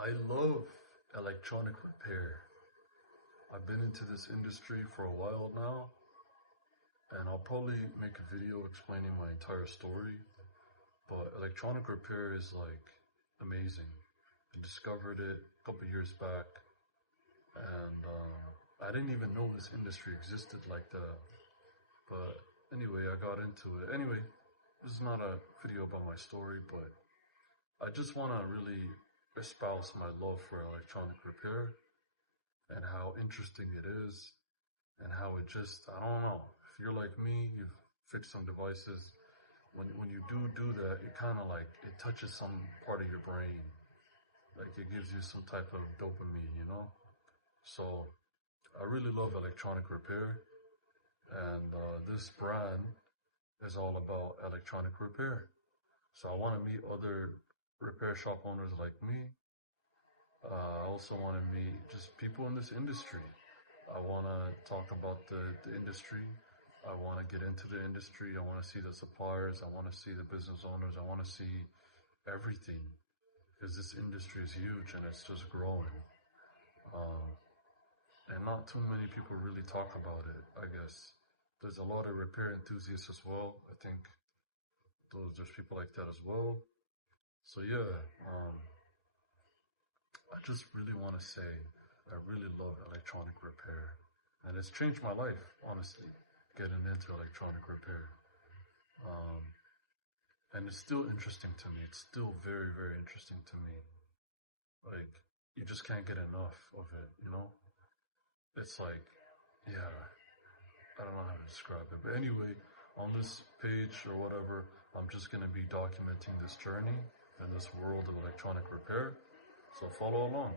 I love electronic repair. I've been into this industry for a while now, and I'll probably make a video explaining my entire story, but electronic repair is like amazing. I discovered it a couple years back, and I didn't even know this industry existed like that. But anyway, I got into it. Anyway, this is not a video about my story, but I just want to really espouse my love for electronic repair and how interesting it is and how it just, I don't know, if you're like me, you've fixed some devices. When you do that, it kind of like, it touches some part of your brain. Like it gives you some type of dopamine, you know? So I really love electronic repair, and this brand is all about electronic repair. So I want to meet other repair shop owners like me. I also want to meet just people in this industry. I want to talk about the industry. I want to get into the industry. I want to see the suppliers. I want to see the business owners. I want to see everything, because this industry is huge and it's just growing. Um, and not too many people really talk about it, I guess. There's a lot of repair enthusiasts as well. I think there's people like that as well. So yeah, I just really want to say I really love electronic repair, and it's changed my life, honestly, getting into electronic repair. Um, and it's still interesting to me. It's still very, very interesting to me. Like, you just can't get enough of it, you know? It's like, yeah, I don't know how to describe it. But anyway, on this page or whatever, I'm just going to be documenting this journey and this world of electronic repair. So follow along.